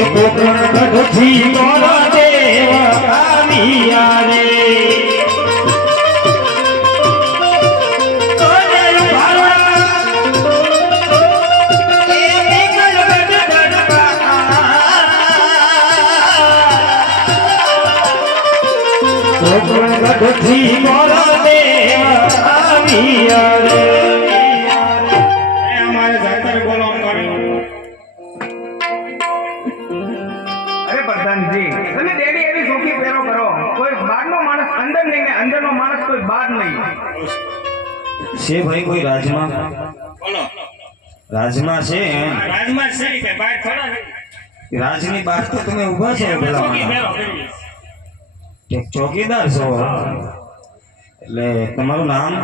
ગઢથી મોરા દેવ આવ્યા રે ગઢથી મોરા દેવ આવ્યા રે અમારે જાતર બોલો પ્રધાનજી તમે ડેલી એવી ચોખી પહેરો કરો કોઈ બહારનો માણસ અંદર નહીં ને અંદરનો માણસ કોઈ બહાર નહીં છે ભાઈ કોઈ રાજમાં બોલો રાજમાં છે રાજમાં છે કે બહાર થોડા રાજની બહાર તો તમે ઊભા છો પેલા એક ચોકીદાર છો એટલે તમારું નામ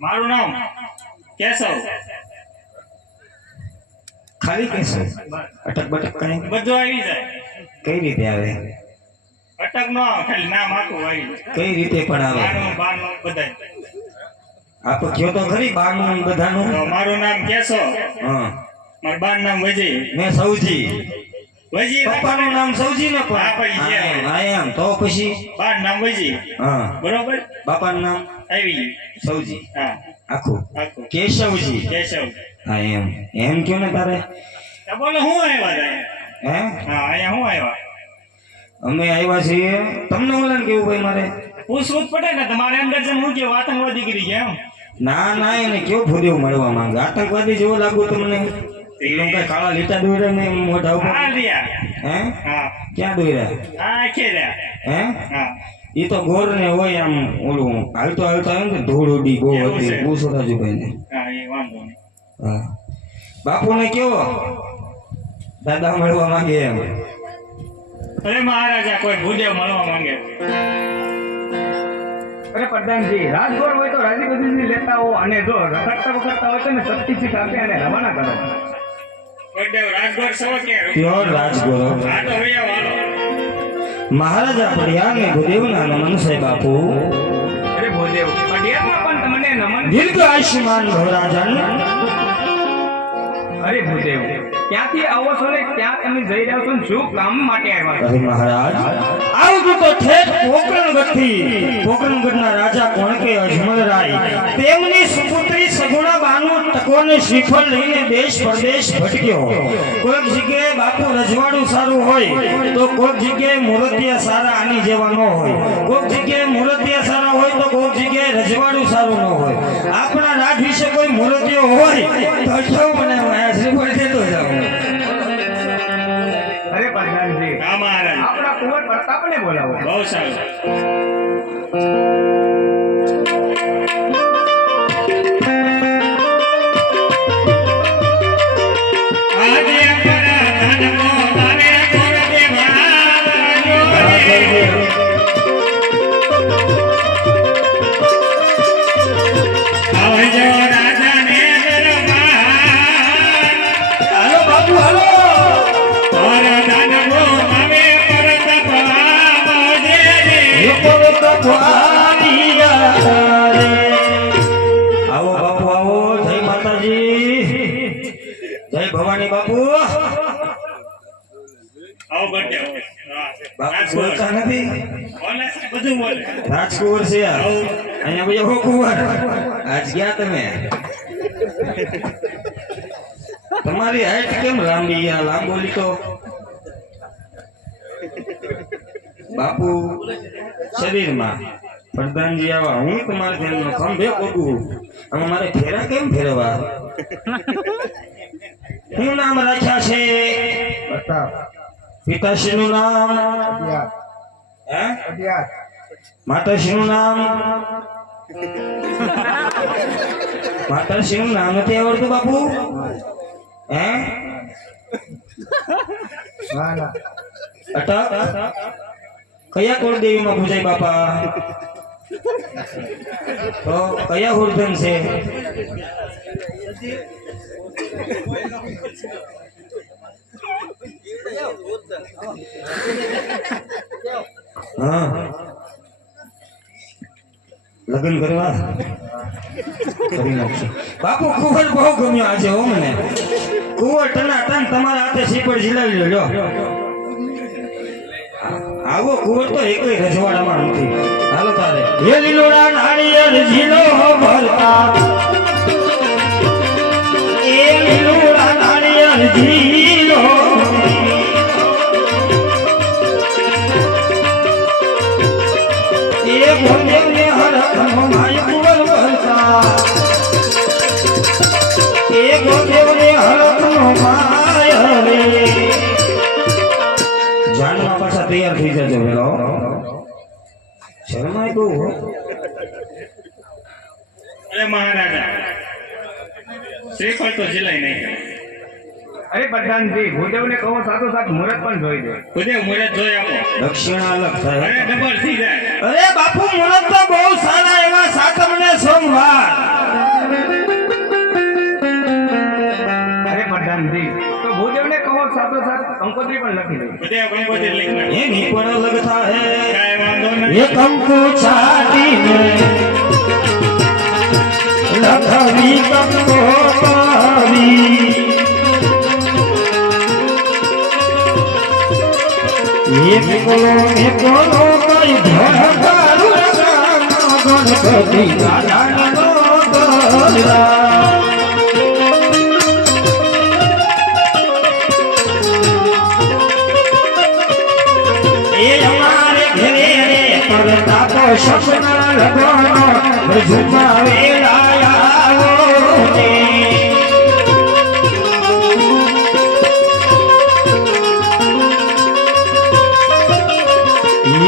મારું નામ કેશવ ખાલી કેશવ અટક બટક કઈ બધું આવી જાય કઈ રીતે આવે અટક નો આવે ખાલી નામ આખું આવી કઈ રીતે પણ આવે બારનું બધાય આ તો કયો તો ખરી બારનું બધાનું મારું નામ કેશવ હા મારું બાર નામ વજી મેં સૌજી વજી પપ્પાનું નામ સૌજી ને હા, ભાઈ, છે. હા એમ તો પછી બાર નામ વજી હા બરોબર બાપાનું નામ આવી સૌજી હા આખું આખું કેશવજી કેશવ હા એમ કયો ને તારે તો બોલો હું આવ્યા હે હા અહીંયા હું આવ્યા અમે આવ્યા છીએ તમને ઓલાને કેવું ભાઈ મારે પૂછવું જ પડે ને તમારે અંદર છે હું કેવું આતંકવાદી કરી ગયા ના ના એને કેવું ભૂર્યું મળવા માંગે આતંકવાદી જેવો લાગુ તમને એમ કઈ કાળા લીટા દોર્યા ને મોઢા ઉપર હા રહ્યા હે હા ક્યાં દોર્યા હા આખે રહ્યા હે હા ઈ તો ગોર ને હોય આમ ઓલું હાલતો હાલતો આવે ને ધૂળ ઉડી ગો એવું હતી છે. પૂછો રાજુભાઈ ને હા એ વાંધો નહીં હા બાપુ ને કેવો દાદા મળવા માંગે એમ અરે મહારાજા કોઈ ભૂદેવ મળવા માંગે અરે પ્રધાનજી રાજગોર હોય તો રાજી બધી લેતા હો અને જો રખડતા વખતતા હોય તો ને સત્તી આપે અને રવાના કરો ભૂદેવ રાજગોર સૌ કે પ્યોર રાજગોર હા તો ભૈયા વાળો મહારાજા પડિયા ને ગુદેવના નમન છે બાપુ અરે ભોદેવ પડિયામાં પણ તમને નમન દીર્ઘ આયુષ્માન ભવરાજન અરે ભૂદેવ ક્યાંથી આવો છો ને ક્યાં તમે જઈ રહ્યા છો ને શું કામ માટે આવ્યા છો અરે મહારાજ આવતું તો ઠેઠ પોકરણગઢના રાજા કોણકે અજમલરાય તેમની સુપુત્રી સગુણા બાનું ટકોને શ્રીફળ લઈને દેશ પરદેશ ભટક્યો કોઈક જગ્યાએ બાપુ રજવાડું સારું હોય તો કોઈક જગ્યાએ મૂર્તિયા સારા આની જેવા ન હોય કોઈક જગ્યાએ મૂર્તિયા સારા હોય તો કોઈક જગ્યાએ રજવાડું સારું ન હોય આપણા રાજ વિશે કોઈ મૂર્તિઓ હોય તો કેવું બનાવ્યા શ્રીફળ દેતો જાવ અરે પ્રધાનજી હા મહારાજ આપણા કુંવર પ્રતાપને બોલાવો બહુ સારું આજે અમારા ધનમો આવે ગુરુદેવા આવજો રાજાને દરબાર હાલો બાપુ હાલો ધનમો આવે પરતપ આવજે રે આવો બાપુ આવો જય માતાજી જય ભવાની બાપુ આવો ગઢે બાપુ બોલતા નથી બોલે છે બધું બોલે રાજકુંવર છે અહીંયા ભાઈ હો કુંવર આજ ગયા તમે તમારી હાઈટ કેમ લાંબી યાર લાંબોલી તો બાપુ શરીરમાં પ્રધાનજી આવા હું તમારે ધ્યાનમાં ખંભે પગું અને મારે ફેરા કેમ ફેરવા શું નામ રાખ્યા છે પિતાશ્રીનું નામ હે માતાશ્રીનું નામ માતાશ્રીનું નામ નથી આવડતું બાપુ હે અટક કયા કુળદેવીમાં પૂજાય બાપા તો કયા હુરધન છે હા લગ્ન કરવા કરી નાખશે બાપુ કુંવર બહુ ગમ્યો આજે હો મને કુંવર ટના ટન તમારા હાથે સીપડ ઝીલાવી લો આવો કુંવર તો એકય રજવાડામાં નથી હાલો તારે હે લીલોડા નાળિયેર ઝીલો ભરતા એ લીલોડા નાળિયેર ઝીલો એ ગોદેવને હરખનો માય કુંવર ભરતા એ ગોદેવને હરખનો માય રે જાનમાં પાછા તૈયાર થઈ જજો વેલો શરમાય બહુ હો અરે મહારાજા શ્રીફળ તો જિલાઈ નહીં અરે પ્રધાનજી ભૂદેવને કહો સાથોસાથ મુહૂર્ત પણ જોઈ દો ભૂદેવ મુહૂર્ત જોઈ આપો દક્ષિણા અલગ થાય અરે ડબલ થઈ જાય અરે બાપુ મુહૂર્ત તો બહુ સારા એવા સાતમ ને સોમવાર અરે પ્રધાનજી તો ભૂદેવને કહો સાથોસાથ કંકોત્રી પણ લખી દો ભૂદેવ કંકોત્રી લખી નાખો. એની પણ અલગ થાય કાંઈ વાંધો નહીં એ કંકુ છાટીને લખવી કંકોત્રી એ બોલો કઈ ધરકારું રામ ગણપતિ દાદાનો ગોરા એ અમારે ઘરે રે પરતા તો સપના લગવાનો ઝુમાવે લાયાઓ ને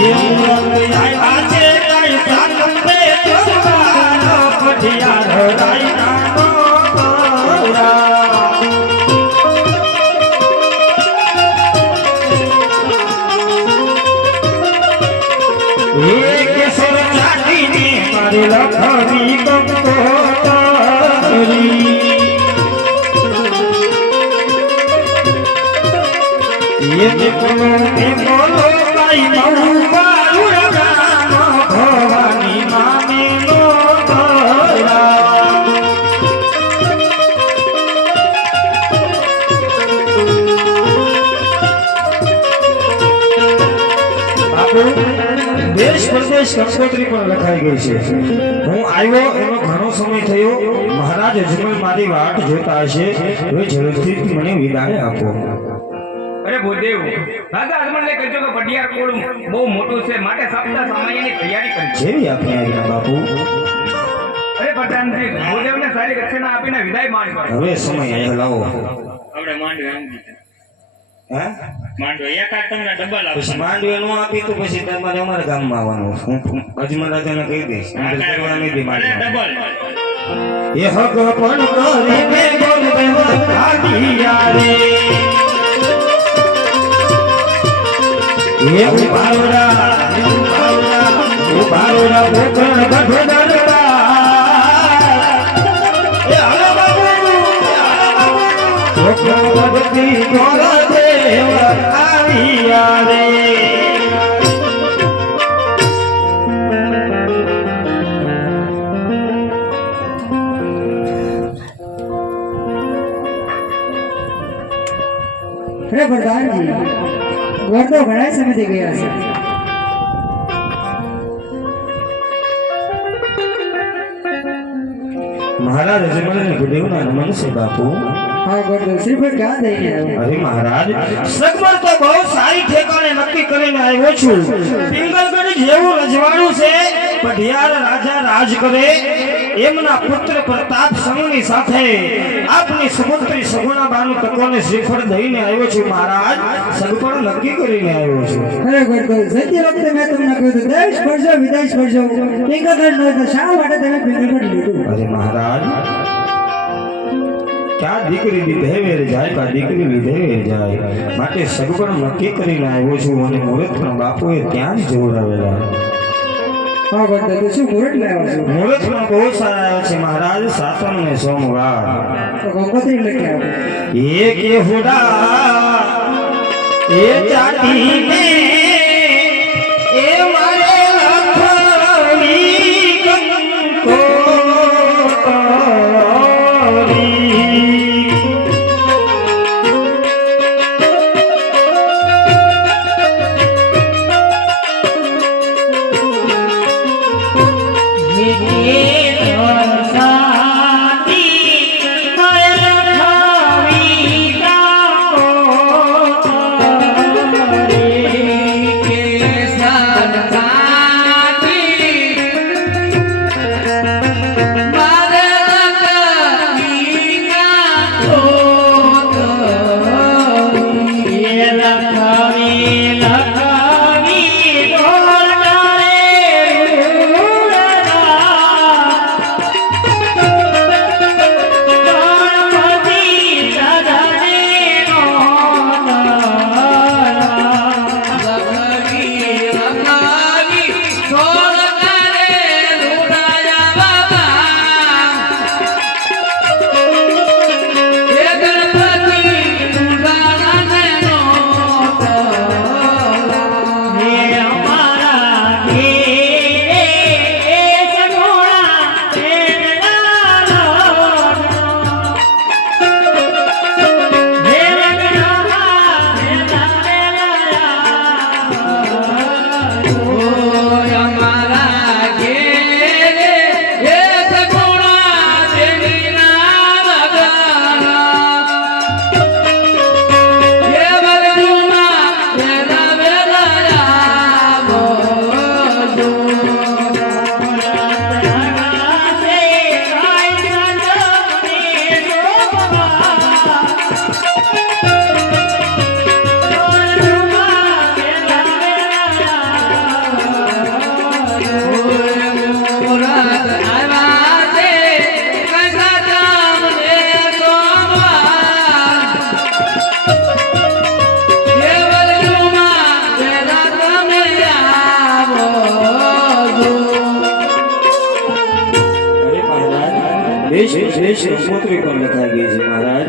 એ મુરત આયા છે કઈ સાતમ દે તોવાનો પઠિયાર રાઈ નાનો ગોરા કેસર ચાટીને મારે લખવી કંકોત્રી એ બોલો કઈ નવું મારું રામ ભવાની માને નો ગોરા દેશ પ્રદેશ કંકોત્રી પણ લખાઈ ગઈ છે હું આવ્યો એનો ઘણો સમય થયો મહારાજ અજમલ મારી વાટ જોતા હશે હવે ઝડપથી મને વિદાય આપો અરે ભૂદેવ રાજા અજમલને કહેજો કે પટિયાર કોળ બહુ મોટું છે માટે સપ્તાહ સમયની તૈયારી કરી જેવી આપની આજ્ઞા બાપુ અરે પ્રધાનજી ભૂદેવને સારી દક્ષિણા આપીને વિદાય માંડ કરો હવે સમય આવ્યો લાવો આપણે માંડવે આમ દીધું. હે માંડવે એકાદ તમને ડબલ આપો પછી માંડવે નો આપી તો પછી તમારે અમારા ગામમાં આવવાનું હું અજમલ રાજાને કહી દઈશ હા, કાંઈ કરવા નહીં દે વાંધો નહીં. માંડવા. ડબલ એ હક પણ કરીને બોલવે વખાડિયા રે એ ઉભાવડા પોકરણ ગઢ દરબાર એ હાલો બાબુ પોકરણ ગઢથી ગોરા દેવ આવ્યા રે અરે પ્રધાનજી વર તો ઘણા સમયથી ગયા છે મહારાજ અજમલને ગુદેવના નમન છે બાપુ હા ગોરદો શ્રીફળ ક્યાં દઈને આવ્યો અરે મહારાજ સગવડ તો બહુ સારી ઠેકાણે નક્કી કરીને આવ્યો છું પિંગલગઢ જેવું રજવાડું છે પઢિયાર રાજા રાજ કરે એમના પુત્ર પ્રતાપ સંગની સાથે આપની સુપુત્રી સગુણાબાનું તકોને શ્રીફળ દઈને આવ્યો છું મહારાજ સગવડ નક્કી કરીને આવ્યો છું અરે ગોરદો સત્ય વખતે મેં તમને કહ્યું હતું દેશ ફરજો વિદેશ ફરજો પિંગલગઢ નો તો શા માટે તમે પિંગલગઢ લીધું અરે મહારાજ ક્યાં દીકરી લીધે વેર જાય કા દીકરી લીધે વેર જાય માટે સગવડ નક્કી કરીને આવ્યો છું અને મુહૂર્તના બાપુએ ત્યાં જ જોડાવેલા હા ગોરદો તું શું મુહૂર્ત લાવ્યો છો મુહૂર્તમાં બહુ સારા આવ્યા છે મહારાજ સાતમ ને સોમવાર તો કંકોત્રી લખી આવો એ કેહુડા એ ચાટીને એ દેશ વિદેશની પુત્રી પણ લખાઈ ગઈ છે મહારાજ.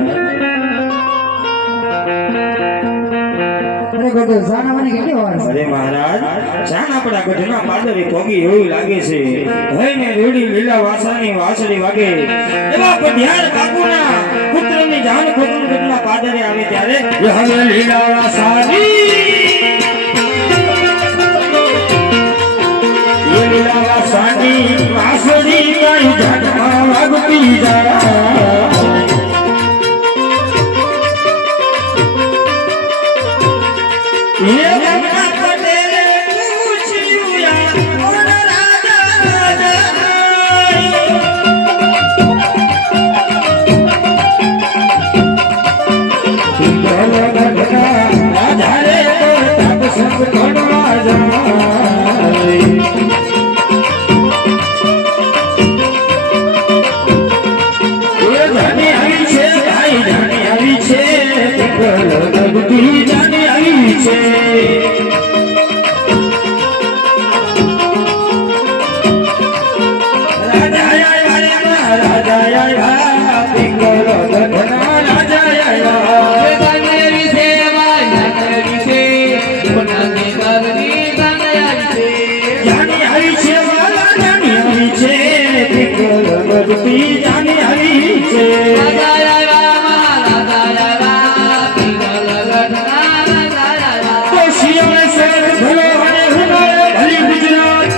અરે ગોતો જાણવાની કેટલી વાર છે? અરે મહારાજ, જાન આપણા ગઢના પાદરે પોગી એવું લાગે છે. હઈને રૂડી લીલા વાસાની વાંસળી વાગે એવા પઢિયાર બાપુના પુત્રની જાન ખોટું ગઢના પાદરે આવે ત્યારે હવે લીલા વાસાની લીલા વાસાની વાંસળી ગાય જાનમાં વાગતી જાય. ये गंगा पटेले पूछिया और राजा राजा रे तब सब घड़वा जाए. ये जाने आई छे भाई जाने आई छे गगती जाने आई छे. राजा आया पिंगल गगना राजा आया. जानी आई छे वाला जानी आई छे पिंगल गगती जानी आई छे. શિયાળે શેર ભલો અને ઉનાળે ભલી ગુજરાત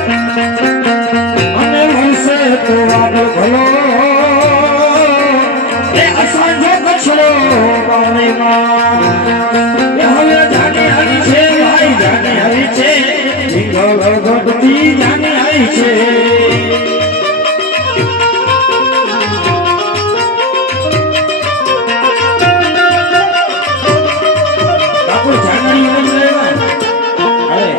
અને વર્ષે તો આગળ ભલો એ અસાંજો કચરો પાણીમાં એ હવે જાને આવી છે ભાઈ જાને આવી છે હિંગળ ગઢથી જાને આવી છે. બાપુ જાનની વંશ લેવા અરે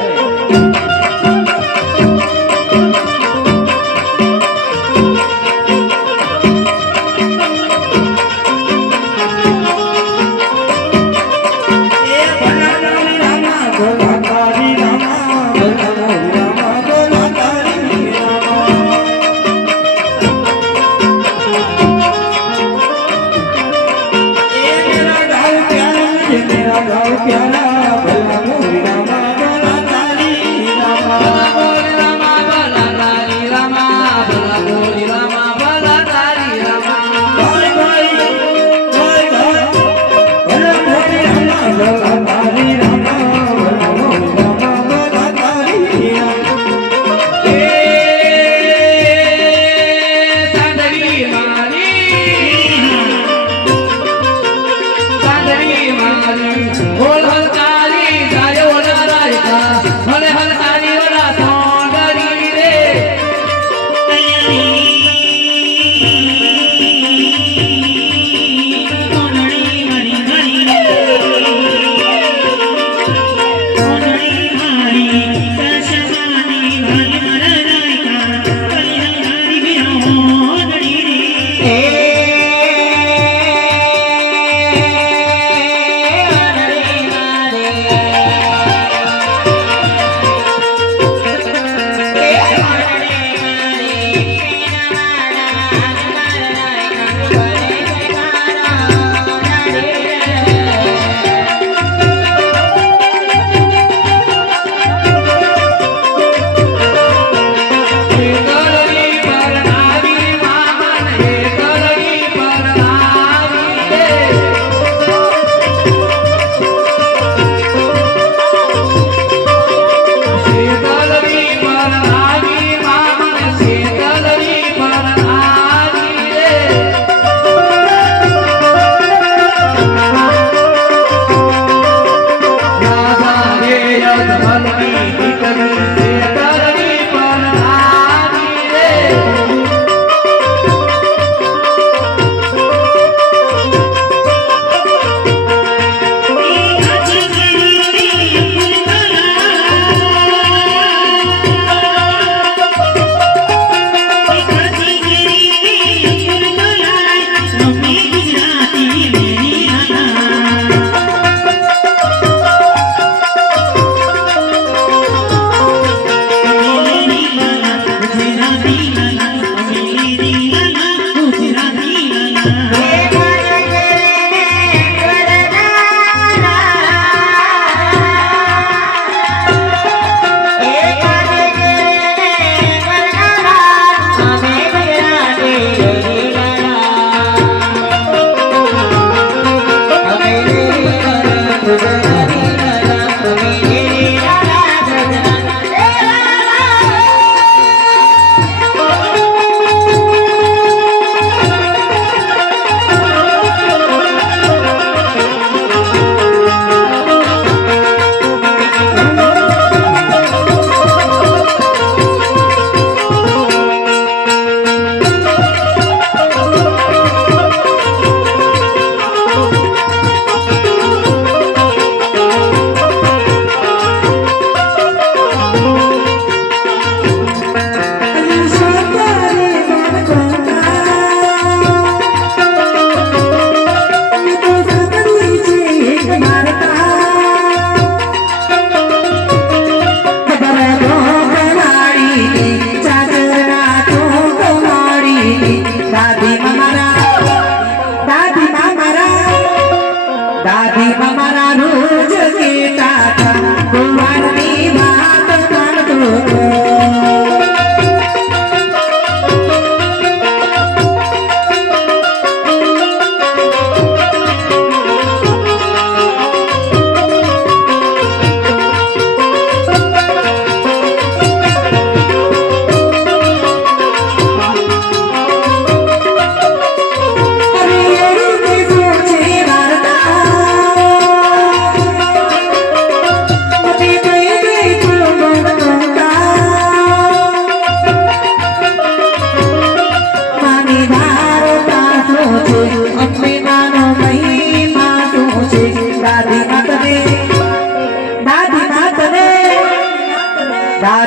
એ ભલાનારી રામા ગોલાકારી રામા ભલાનારી રામા ગોલાકારી રામા. એ મેરા ગાँव પ્યારા ये मेरा गाँव प्यारा भलानारी रामા ગોલાકારી રામા. ભાઈ ભાઈ ભાઈ ભાઈ ભલાનારી રામા ગોલાકારી રામા ભલાનારી રામા ગોલાકારી રામા. બોલ હલકારી જાય ઓલા રાયકા મને હલકારી ઓલા સોંદરી રે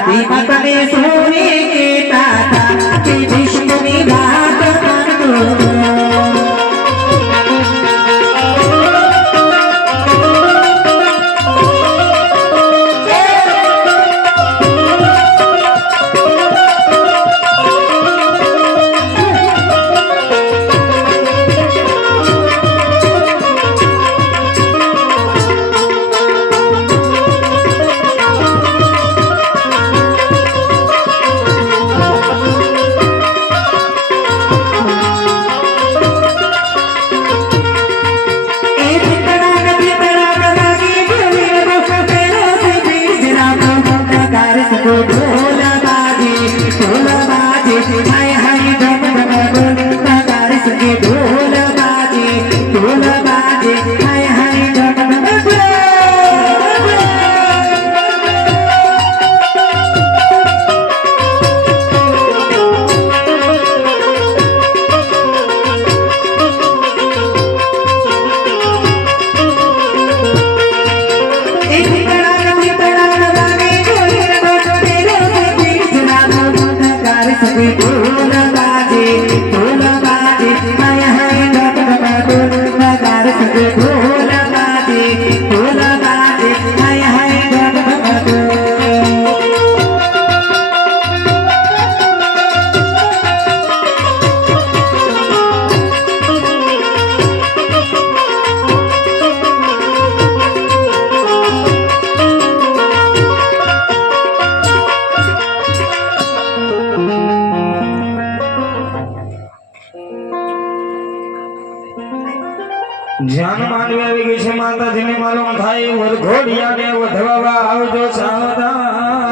દીપક ને સોને કેતા હતા કે વિષ્ણુની વાત માનતો જ્ઞાન માનવી આવી ગઈ છે માતાજીને માલુમ થાય વરઘોડિયાને વધવા આવજો સાવધાન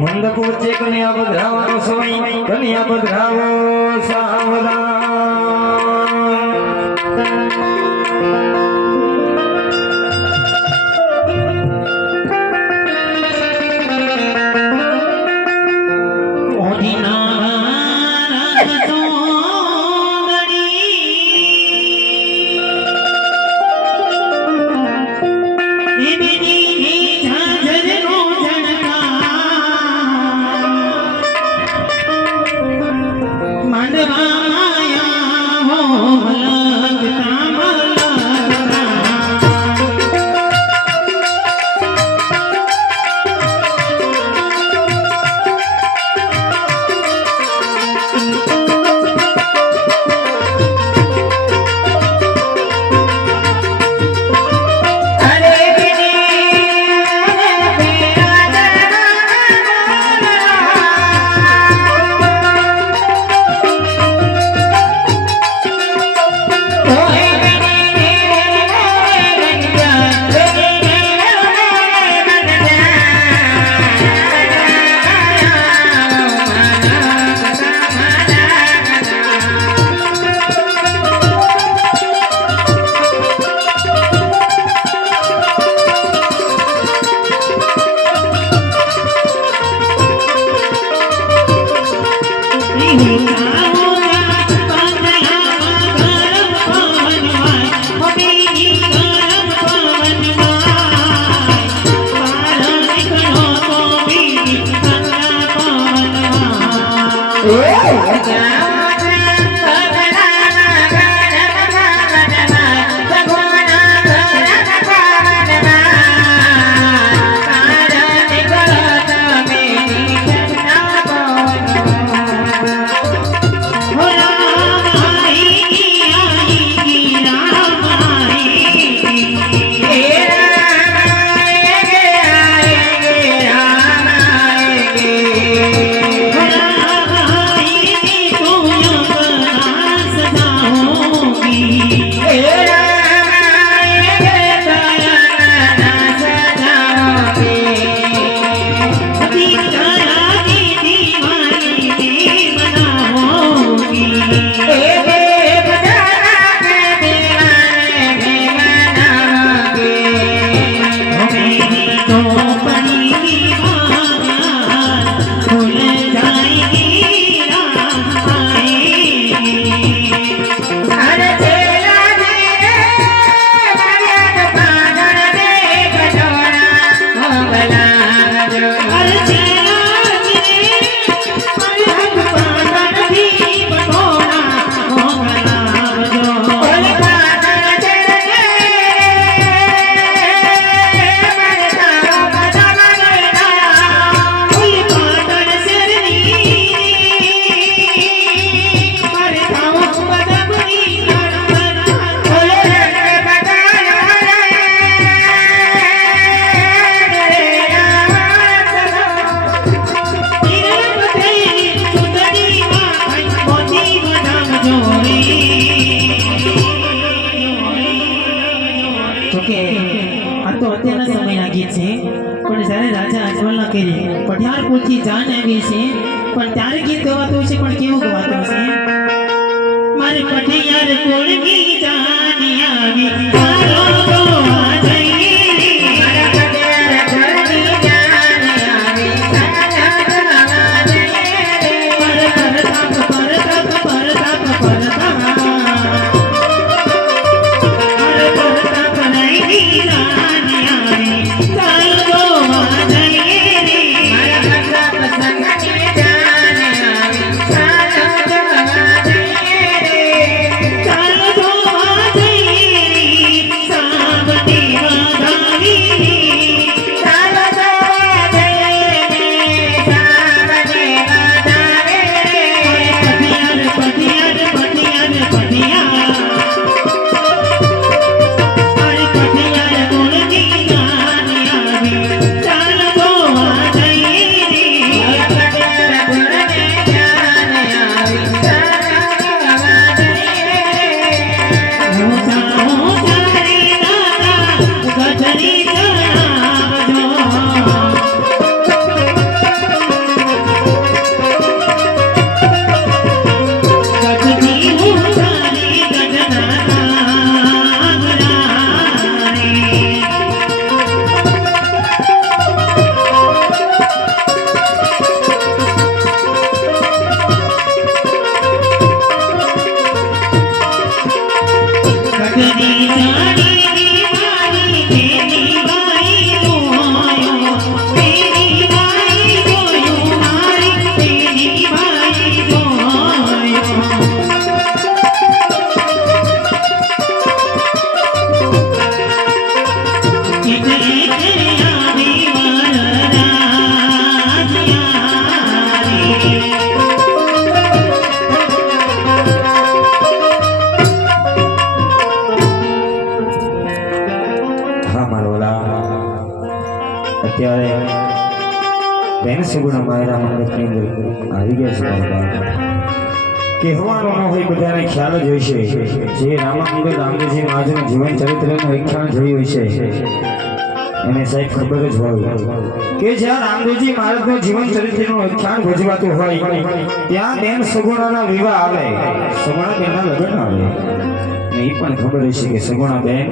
મંડપ વચ્ચે કન્યા પધરાવાનો સમય કન્યા પધરાવો માંડવા જોકે આ તો અત્યારના સમયના ગીત છે પણ જ્યારે રાજા અજમલના કરી પઠિયારપુરથી જાન આવી છે પણ ત્યારે ગીત ગવાતું છે પણ કેવું ગવાતું છે મારે પઠિયાર કોળની જાન આવી તારો ગવા જઈએ મારા પઠિયાર કોળની જાન આવી તારો ગવા જઈએ પરતાપ અત્યારે બેન સુગુણા માયરા મંડપની અંદર આવી ગયા છે કહેવાનો ન હોય બધાને ખ્યાલ જ હોય છે જે રામાનંદ રામદેવજી મહારાજનું જીવન ચરિત્રનું વ્યાખ્યાન જોયું છે એને સાહેબ ખબર જ હોય કે જ્યાં રામદેવજી મહારાજનું જીવન ચરિત્રનું વ્યાખ્યાન ભજવાતું હોય ત્યાં બેન સગુણાના વિવાહ આવે સગુણા બેનના લગ્ન આવે ને એ પણ ખબર હશે કે સગુણા બેન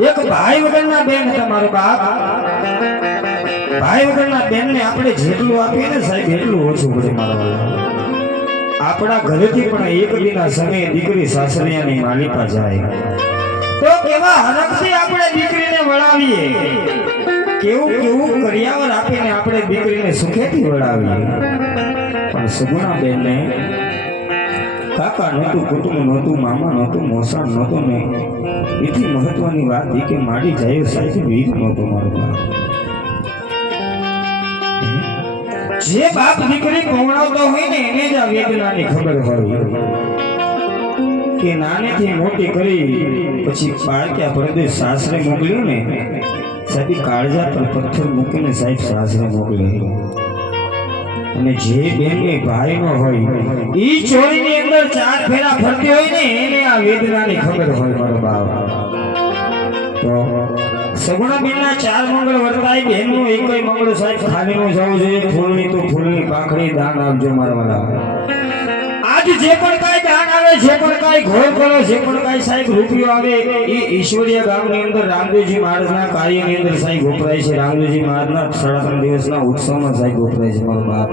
એક ભાઈ વગરના બેન હતા મારો બાપ ભાઈ વગરના બેનને આપણે જેટલું આપીએ ને સાહેબ એટલું ઓછું પડે મારા આપણા ઘરેથી પણ એક દિના સમયે દીકરી સાસરિયાની માલિકા જાય તો કેવા હરખથી આપણે દીકરીને વળાવીએ કેવું કેવું કરિયાવર આપીને આપણે દીકરીને સુખેથી વળાવીએ પણ સગુણાબેનને કાકા નહોતું, કુટુંબ નહોતું, મામા નહોતું, મોસાળ નહોતું ને એથી મહત્વની વાત એ કે મારી જાય સાહેબ વીર નહોતો મારો બાપ. જે બાપ દીકરી પહોંચાડતો હોય ને એને જ આ વેદનાની ખબર હોય કે નાનેથી મોટી કરી પછી પાળક્યા પરદેશ સાસરે મોકલ્યો ને સાહેબ કાળજા પર પથ્થર મૂકીને સાહેબ સાસરે મોકલે. અને જે બેનને ભાઈ નો હોય ઈ ચોરીની અંદર ચાર ફેરા ફરતી હોય ને એને આ વેદનાની ખબર હોય મારો બાપ. તો સગુણાબેનના 4 મંગળ વર્તાય, બેનનું એકય મંગળ સાહેબ ખાલી નો જવું જોઈએ. ફૂલની તો ફૂલની પાંખડી દાન આપજો મારા વાલા. આજ જે પણ કાંઈ દાન આવે, જે પણ કાંઈ ઘોર કરો, જે પણ કાંઈ સાહેબ રૂપિયો આવે એ ઈશ્વરીય ગામની અંદર રામદેવજી મહારાજના કાર્યની અંદર સાહેબ વપરાય છે. રામદેવજી મહારાજના 3.5 દિવસના ઉત્સવમાં સાહેબ વપરાય છે મારો બાપ.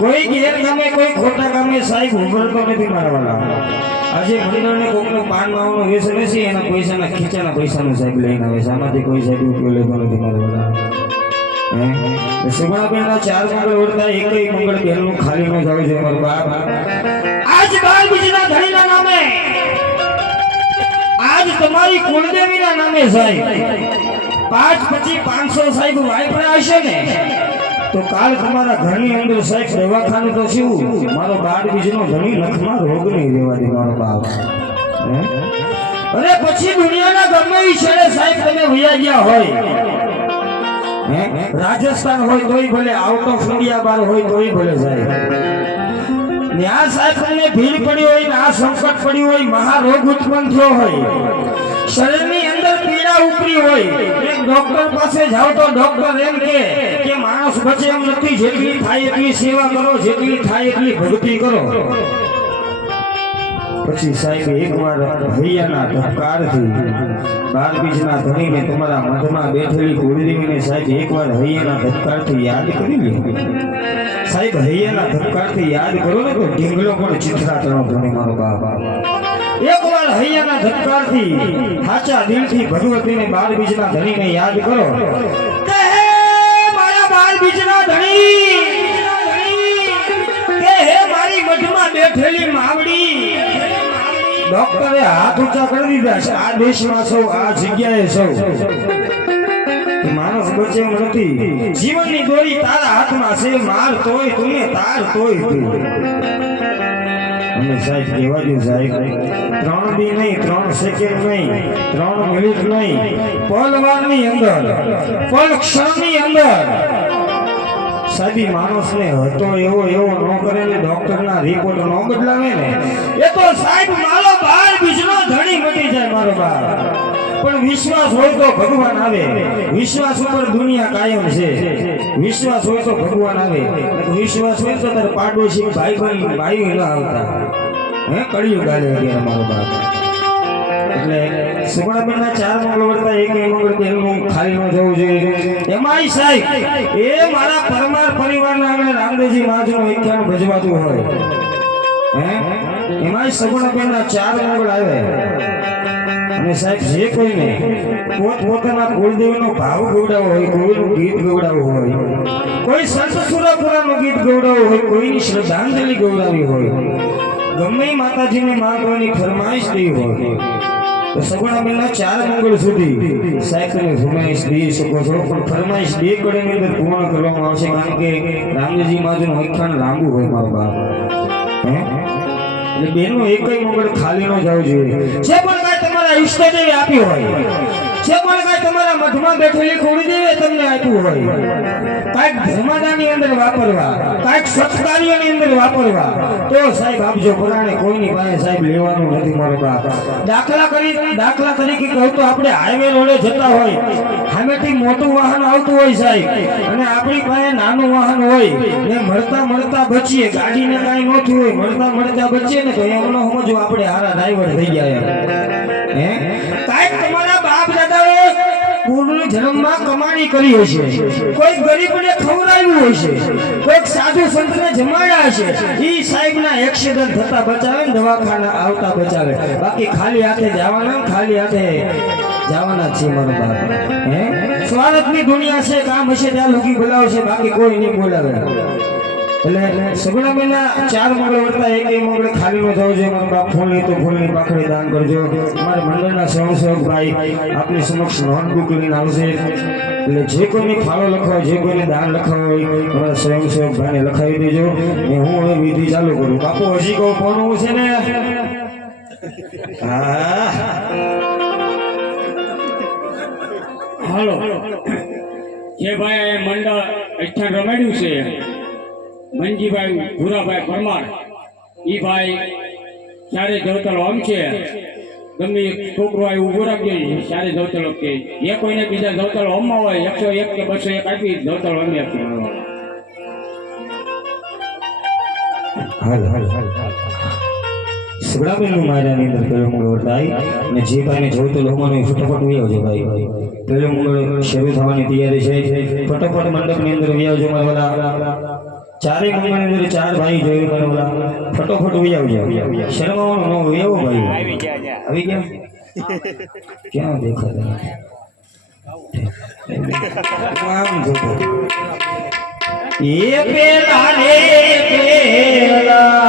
કોઈ ગેર ગામે કોઈ ખોટા ગામે સાહેબ ઉભરતો નથી મારા વાલા. આજે મંડળને કોકનો પાન માવાનો વ્યસન છે, એના પૈસાના ખીચાના પૈસાનું સાહેબ લઈને આવે છે. આમાંથી કોઈ સાહેબ ઉપયોગ લેતો નથી મારા વાલા. સગુણાબેનના 4 મંગળ વર્તા, એકય મંગળ બેનનું ખાલી ન જવું જોઈએ મારો બાપ. આજ બાર બીજના ધણીના નામે, આજ તમારી કુળદેવીના નામે સાહેબ 5 પછી 500 સાહેબ વાયપરા હશે ને તો કાલ તમારા ઘરની અંદર સાહેબ દવાખાનું તો શું મારો બાર બીજનો ધણી લખમાં રોગ નહીં રહેવા દે મારો બાપ. અરે પછી દુનિયાના ગમે એ છેડે સાહેબ તમે વયા ગયા હોય, રાજસ્થાન હોય તોય ભલે, આઉટ ઓફ ઇન્ડિયા બાર હોય તોય ભલે સાહેબ, ત્યાં સાહેબ તમને ભીડ પડી હોય ને આ સંકટ પડ્યું હોય, મહારોગ ઉત્પન્ન થયો હોય, શરીરની અંદર પીડા ઉપરી હોય, એક ડોક્ટર પાસે જાઓ તો ડોક્ટર એમ કે માણસ બચે એમ નથી, જેટલી થાય એટલી સેવા કરો, જેટલી થાય એટલી ભક્તિ કરો. પછી સાહેબ એકવાર હૈયાના ધબકારથી બાર બીજના ધણીને તમારા મધમાં બેઠેલી કુળદેવીને સાહેબ એકવાર હૈયાના ધબકારથી યાદ કરી લે સાહેબ. હૈયાના ધબકારથી યાદ કરો ને તો ઢીંગલો પણ ચિત્રાચરો ધણે મારો બાપ. એકવાર હૈયાના ધબકારથી સાચા દિલથી ભગવતીને બાર બીજના ધણીને યાદ કરો કે હે મારા બાર બીજના ધણી, કે હે મારી મધમાં બેઠેલી માવડી. ડોક્ટરે હાથ ઊંચા કરી દીધા છે, આ દેશમાં સૌ, આ જગ્યાએ સૌ, માણસ બચે એમ નથી. જીવનની દોરી તારા હાથમાં છે, માર તોય તું ને તાર તોય તું. અને સાહેબ કહેવા દઉં સાહેબ, 3 દી નહીં, 3 સેકન્ડ નહીં, 3 મિનિટ નહીં, પલવારની અંદર, પલ ક્ષણની અંદર સાદી માણસને હતો એવો ન કરે ને ડોક્ટરના રિપોર્ટ ન બદલાવે ને એ તો સાહેબ મારો બાર બીજનો ધણી મટી જાય મારો બાર. પણ વિશ્વાસ હોય તો ભગવાન આવે, વિશ્વાસ ઉપર દુનિયા કાયમ છે. વિશ્વાસ હોય તો ભગવાન આવે, વિશ્વાસ હોય તો તારે પાડોશી ભાઈ ન આવતા. કળિયુગ ગાલે અત્યારે મારો બાપ. એટલે સગુણાબેનના 4 મંગળ વર્તા, એકય મંગળ બેનનું ખાલી ન જવું જોઈએ. એમાંય સાહેબ એ મારા પરમાર પરિવારના આંગણે રામદેવજી મહારાજનું વ્યાખ્યાન ભજવાતું હોય, એમાંય સગુણાબેનના 4 મંગળ આવે. અને સાહેબ જે કોઈને પોતાના કુળદેવીનો ભાવ ગવડાવો હોય, કોઈનું ગીત ગવડાવવું હોય, કોઈ સંત સુરાપુરાનું ગીત ગવડાવવું હોય, કોઈની શ્રદ્ધાંજલિ ગવડાવી હોય, ગમે માતાજીને માંગવાની ફરમાઈશ દેવી હોય તો સગુણાબેનના 4 મંગળ સુધી સાહેબ તમે ફરમાઈશ દઈ શકો છો. પણ ફરમાઈશ 2 કડીની અંદર પૂર્ણ કરવામાં આવશે, કારણ કે રામદેવજી મહારાજનું વ્યાખ્યાન લાંબુ હોય મારો બાપ. એટલે બેનનું એકય મંગળ ખાલી ન જવું જોઈએ. જે પણ કાંઈ તમારા ઈષ્ટદેવે આપ્યું હોય, જે પણ કાંઈ તમારા મઠમાં બેઠેલી કુળદેવે તમને આપ્યું હોય, કાંઈક ધર્માદાની અંદર વાપરવા, કાંઈક સત્કાર્યની અંદર વાપરવા તો સાહેબ આપજો. પુરાણે કોઈની પાસે સાહેબ લેવાનું નથી મારો બાપ. દાખલા તરીકે કહું તો આપણે હાઈવે રોડે જતા હોય, સામેથી મોટું વાહન આવતું હોય સાહેબ, અને આપણી પાસે નાનું વાહન હોય ને મળતા બચીએ, ગાડીને કાંઈ ન થયું હોય, મળતા બચીએ ને તો એમનો સમજો આપણે હારા ડ્રાઈવર થઈ ગયા. કાંઈક તમારા બાપ દાદાએ પૂર્વ જન્મમાં કમાણી કરી હશે, કોઈ ગરીબને ખવડાવ્યું હશે, કોઈક સાધુ સંતને જમાડ્યા હશે, ઈ સાહેબના એક્સિડન્ટ થતા બચાવે ને દવાખાના આવતા બચાવે. બાકી ખાલી હાથે જવાના, ખાલી હાથે જવાના છે મારો બાપ. સ્વાર્થની દુનિયા છે, કામ હશે ત્યાં લોકો બોલાવશે, બાકી કોઈ નહીં બોલાવે. એટલે સગુણાબેનના 4 મંગળ વર્તા એક મંગળ ખાલી નો થવું જોઈએ. મારા બાપ ફૂલની તો ફૂલની પાખડી દાન કરજો. અમારા મંડળના સ્વયંસેવક ભાઈ આપની સમક્ષ નોટબુક લઈને આવશે. એટલે જે કોઈને ફાળો લખાવો, જે કોઈને દાન લખાવો હોય અમારા સ્વયંસેવક ભાઈને લખાવી દેજો. ને હું હવે વિધિ ચાલુ કરું. બાપુ હજી કહું કોનું છે ને? હા હાલો જે ભાઈ મંડળ અઠ્ઠાણ રમાડ્યું છે મંજીભાઈ ભૂરાભાઈ પરમાર ઈ ભાઈ ચારે જવતલ આમ છે ગમે એક છોકરો આવી ઊભો રાખજો ચારે જવતલ કે એ કોઈને બીજા જવતલ હોમમાં હોય 101 કે 201 આપી જવતલ હોમી આપી હાલ હાલ હાલ સગડાબેનનું માયરાની અંદર પેલો મંગળ વર્તાય અને જે ભાઈને જોઈતો લોમાનો ફટાફટ વહી આવજો ભાઈ. પેલો મંગળ શરૂ થવાની તૈયારી છે. ફટાફટ મંડપની અંદર વહી આવજો મારા વાલા. 4 મંગળની અંદર 4 ભાઈ જોઈ મારા વાલા. ફટાફટ વહી આવજો. શરમાવાનું ન હોય એવો ભાઈ. આવી ગયા ક્યાં દેખાતા આમ જોતો એ પેલા રે પેલા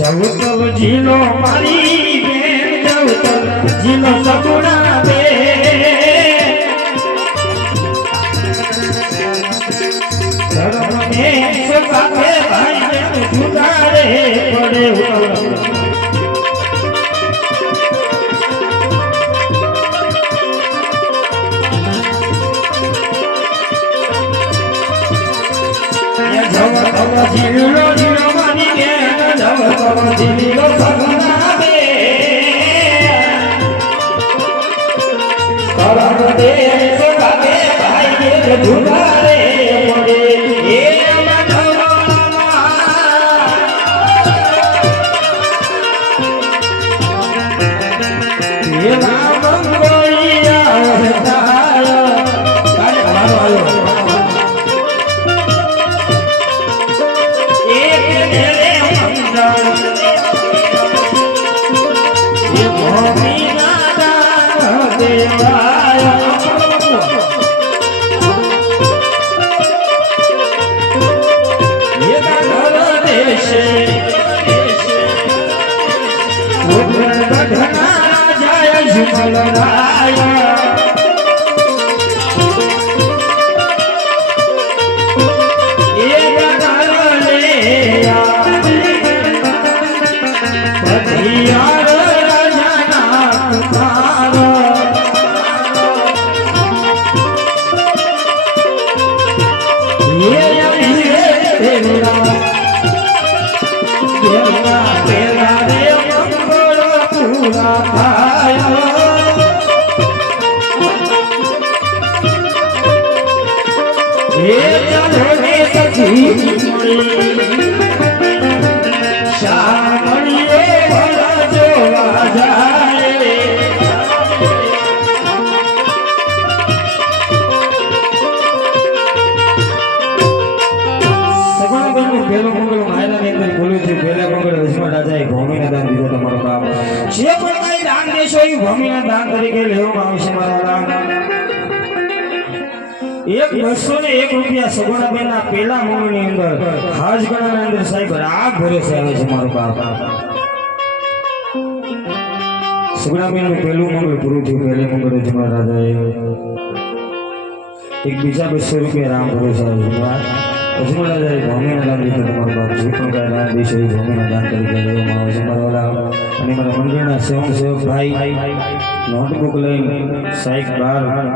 જવતલ જીલો મારી બેન જવતલ જીલો સગુણા બે ધર્મ ને સકાવે ભાઈ બેન જુદારે પડે જીલો જીલો મારી બેન જવતલ જીલો સગુણા બે કરમ દે સકાવે ભાઈ બેન જુદારે પડે એ દાન તરીકે લેવામાં આવશે મારા વાલા. 201 રૂપિયા સગુણાબેનના પેલા મંગળની અંદર હાજગણાના અંદર સાહેબ રાગ ભરોસે આવે છે મારું બાપ. સગુણાબેનનું પહેલું મંગળ પૂરું થયું. પહેલે મંગળ જમા રાજાએ એક બીજા 200 રૂપિયા રામ ભરોસે આવે છે. અજમલ રાજાએ ભૂમિના દાન દીધું. તમારું બાપ જે પણ કાંઈ દાન દેશો એ ભૂમિના દાન તરીકે લેવામાં આવે છે મારા વાલા. અને મારા મંડળના સ્વયંસેવક ભાઈ નોટબુક લઈને સાહેબ 12